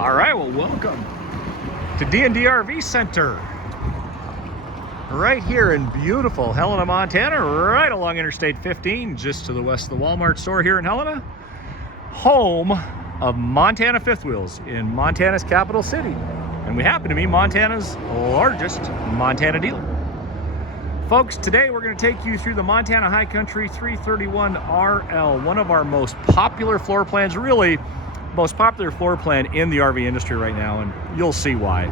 All right, well, welcome to D&D RV Center. Right here in beautiful Helena, Montana, right along Interstate 15, just to the west of the Walmart store here in Helena. Home of Montana Fifth Wheels in Montana's capital city. And we happen to be Montana's largest Montana dealer. Folks, today we're going to take you through the Montana High Country 331 RL, one of our most popular floor plans, really most popular floor plan in the RV industry right now, and you'll see why.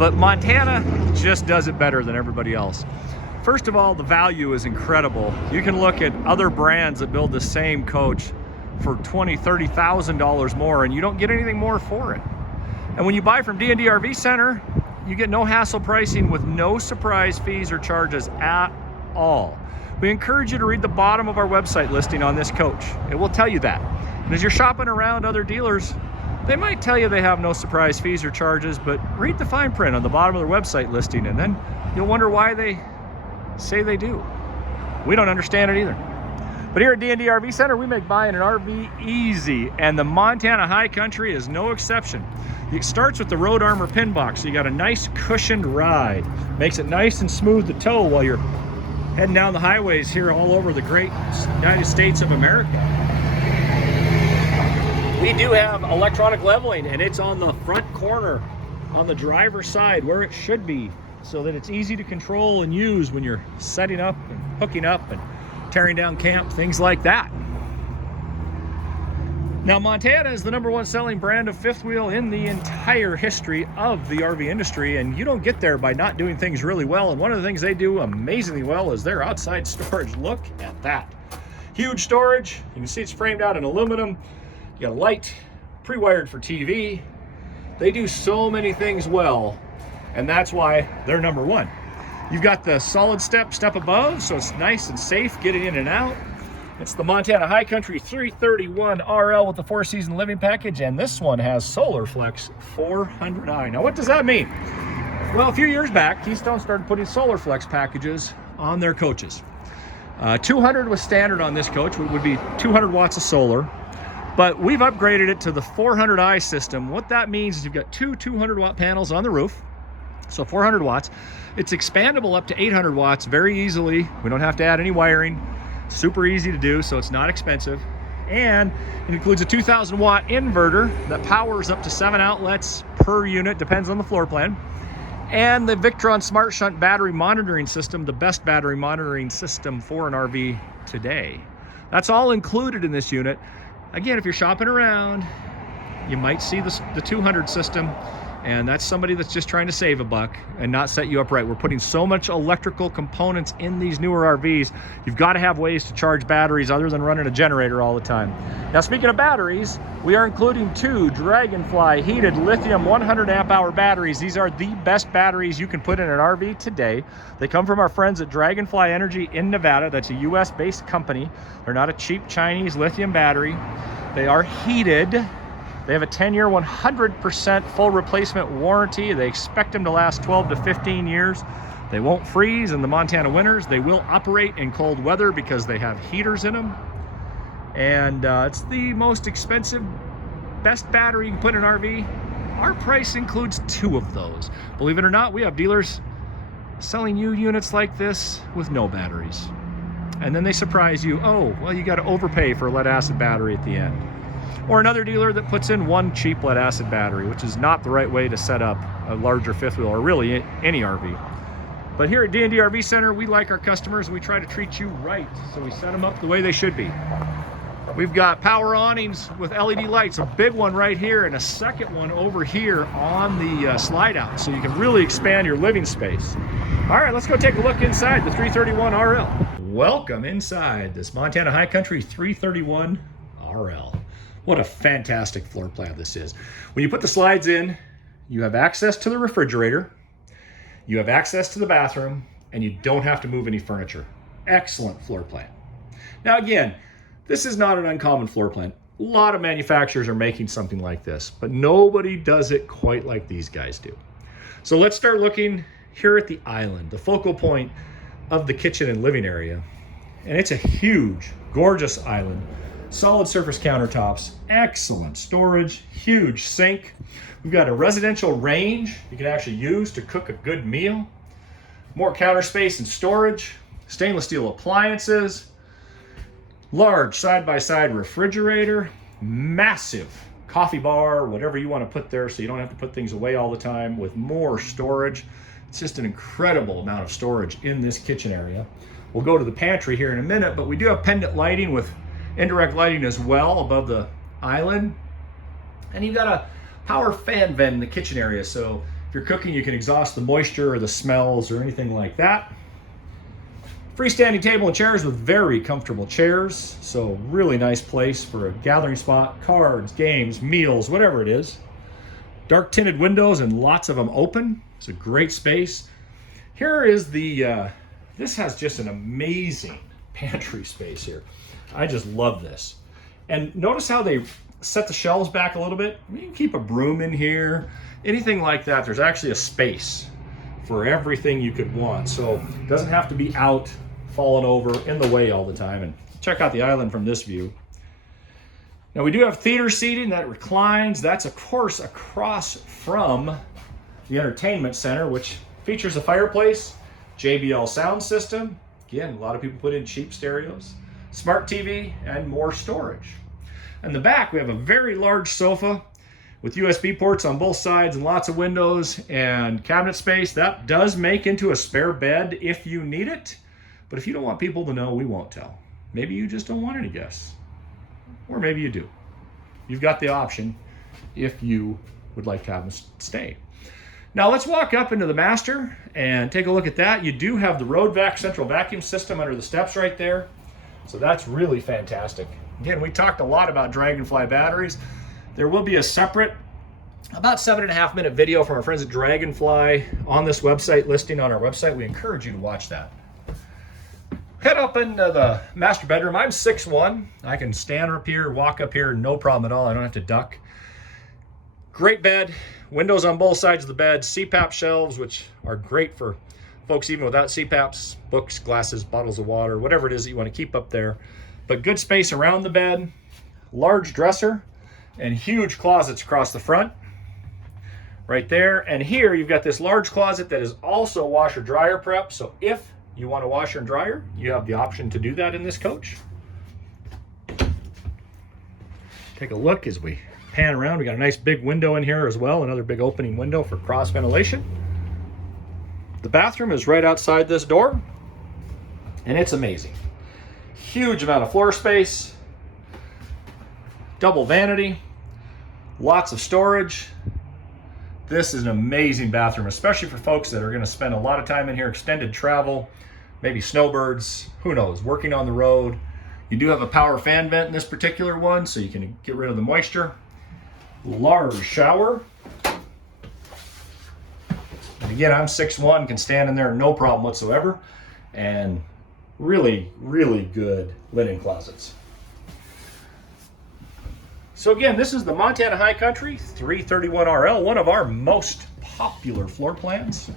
But Montana just does it better than everybody else. First of all, the value is incredible. You can look at other brands that build the same coach for $20,000, $30,000 more, and you don't get anything more for it. And when you buy from D&D RV Center, you get no hassle pricing with no surprise fees or charges at all. We encourage you to read the bottom of our website listing on this coach. It will tell you that. And as you're shopping around other dealers, they might tell you they have no surprise fees or charges, but read the fine print on the bottom of their website listing, and then you'll wonder why they say they do. We don't understand it either. But here at D&D RV Center, we make buying an RV easy, and the Montana High Country is no exception. It starts with the Road Armor pin box, so you got a nice cushioned ride. Makes it nice and smooth to tow while you're heading down the highways here all over the great United States of America. We do have electronic leveling, and it's on the front corner on the driver's side where it should be, so that it's easy to control and use when you're setting up and hooking up and tearing down camp, things like that. Now, Montana is the #1 selling brand of fifth wheel in the entire history of the RV industry, and you don't get there by not doing things really well. And one of the things they do amazingly well is their outside storage. Look at that. Huge storage. You can see it's framed out in aluminum. You got a light, pre-wired for TV. They do so many things well, and that's why they're #1. You've got the solid step above, so it's nice and safe getting in and out. It's the Montana High Country 331 RL with the 4-season living package, and this one has Solar Flex 400i. Now, what does that mean? Well, a few years back, Keystone started putting Solar Flex packages on their coaches. 200 was standard on this coach, which would be 200 watts of solar, but we've upgraded it to the 400i system. What that means is you've got two 200-watt panels on the roof, so 400 watts. It's expandable up to 800 watts very easily. We don't have to add any wiring. Super easy to do, so it's not expensive. And it includes a 2,000 watt inverter that powers up to 7 outlets per unit, depends on the floor plan. And the Victron Smart Shunt battery monitoring system, the best battery monitoring system for an RV today. That's all included in this unit. Again, if you're shopping around, you might see the 200 system, and that's somebody that's just trying to save a buck and not set you up right. We're putting so much electrical components in these newer RVs, you've got to have ways to charge batteries other than running a generator all the time. Now, speaking of batteries, we are including 2 Dragonfly heated lithium 100 amp hour batteries. These are the best batteries you can put in an RV today. They come from our friends at Dragonfly Energy in Nevada. That's a US based company. They're not a cheap Chinese lithium battery. They are heated. They have a 10-year, 100% full replacement warranty. They expect them to last 12 to 15 years. They won't freeze in the Montana winters. They will operate in cold weather because they have heaters in them. And it's the most expensive, best battery you can put in an RV. Our price includes 2 of those. Believe it or not, we have dealers selling you units like this with no batteries. And then they surprise you, oh, well, you got to overpay for a lead acid battery at the end. Or another dealer that puts in 1 cheap lead acid battery, which is not the right way to set up a larger fifth wheel, or really any RV. But here at D&D RV Center, we like our customers and we try to treat you right, so we set them up the way they should be. We've got power awnings with LED lights, a big one right here and a second one over here on the slide out, so you can really expand your living space. All right, let's go take a look inside the 331 RL. Welcome inside this Montana High Country 331 RL. What a fantastic floor plan this is. When you put the slides in, you have access to the refrigerator, you have access to the bathroom, and you don't have to move any furniture. Excellent floor plan. Now again, this is not an uncommon floor plan. A lot of manufacturers are making something like this, but nobody does it quite like these guys do. So let's start looking here at the island, the focal point of the kitchen and living area. And it's a huge, gorgeous island. Solid surface countertops, excellent storage, huge sink. We've got a residential range you can actually use to cook a good meal. More counter space and storage, stainless steel appliances, large side-by-side refrigerator, massive coffee bar, whatever you want to put there so you don't have to put things away all the time, with more storage. It's just an incredible amount of storage in this kitchen area. We'll go to the pantry here in a minute, but we do have pendant lighting with indirect lighting as well above the island. And you've got a power fan vent in the kitchen area, so if you're cooking, you can exhaust the moisture or the smells or anything like that. Freestanding table and chairs with very comfortable chairs, so really nice place for a gathering spot, cards, games, meals, whatever it is. Dark tinted windows and lots of them open. It's a great space. Here is the, this has just an amazing pantry space here. I just love this. And notice how they set the shelves back a little bit. You can keep a broom in here, anything like that. There's actually a space for everything you could want. So it doesn't have to be out, falling over, in the way all the time. And check out the island from this view. Now we do have theater seating that reclines. That's of course across from the entertainment center, which features a fireplace, JBL sound system. Again, a lot of people put in cheap stereos, smart TV, and more storage. In the back, we have a very large sofa with USB ports on both sides and lots of windows and cabinet space. That does make into a spare bed if you need it. But if you don't want people to know, we won't tell. Maybe you just don't want any guests. Or maybe you do. You've got the option if you would like to have them stay. Now let's walk up into the master and take a look at that. You do have the road vac central vacuum system under the steps right there. So that's really fantastic. Again, we talked a lot about Dragonfly batteries. There will be a separate, about 7.5 minute video from our friends at Dragonfly on this website, listing on our website. We encourage you to watch that. Head up into the master bedroom. I'm 6'1". I can stand up here, walk up here, no problem at all. I don't have to duck. Great bed, windows on both sides of the bed, CPAP shelves, which are great for folks even without CPAPs, books, glasses, bottles of water, whatever it is that you want to keep up there. But good space around the bed, large dresser, and huge closets across the front. Right there. And here you've got this large closet that is also washer dryer prep. So if you want a washer and dryer, you have the option to do that in this coach. Take a look as we pan around. We got a nice big window in here as well, another big opening window for cross ventilation. The bathroom is right outside this door, and it's amazing. Huge amount of floor space, double vanity, lots of storage. This is an amazing bathroom, especially for folks that are going to spend a lot of time in here, extended travel, maybe snowbirds, who knows, working on the road. You do have a power fan vent in this particular one, so you can get rid of the moisture. Large shower. And again, I'm 6'1", can stand in there no problem whatsoever. And really, really good linen closets. So again, this is the Montana High Country 331RL, one of our most popular floor plans.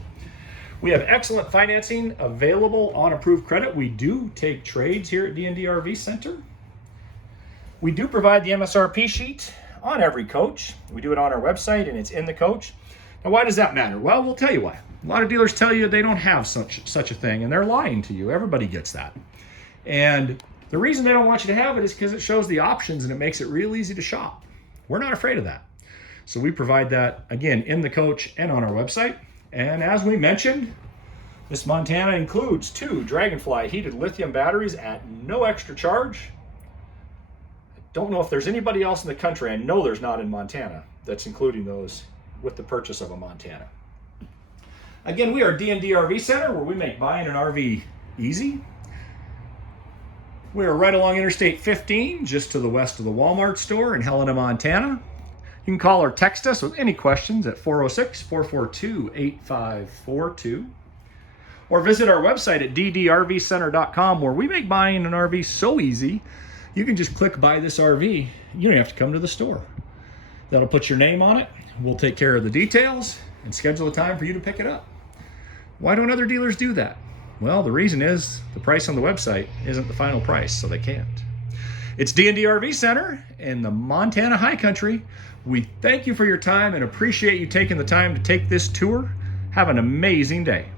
We have excellent financing available on approved credit. We do take trades here at D&D RV Center. We do provide the MSRP sheet on every coach. We do it on our website and it's in the coach. Now, why does that matter? Well, we'll tell you why. A lot of dealers tell you they don't have such a thing, and they're lying to you. Everybody gets that. And the reason they don't want you to have it is because it shows the options and it makes it real easy to shop. We're not afraid of that. So we provide that, again, in the coach and on our website. And as we mentioned, this Montana includes 2 Dragonfly heated lithium batteries at no extra charge. I don't know if there's anybody else in the country, I know there's not in Montana, that's including those with the purchase of a Montana. Again, we are D&D RV Center, where we make buying an RV easy. We are right along Interstate 15, just to the west of the Walmart store in Helena, Montana. You can call or text us with any questions at 406-442-8542. Or visit our website at ddrvcenter.com, where we make buying an RV so easy, you can just click buy this RV. You don't have to come to the store. That'll put your name on it. We'll take care of the details and schedule a time for you to pick it up. Why don't other dealers do that? Well, the reason is the price on the website isn't the final price, so they can't. It's D&D RV Center in the Montana High Country. We thank you for your time and appreciate you taking the time to take this tour. Have an amazing day.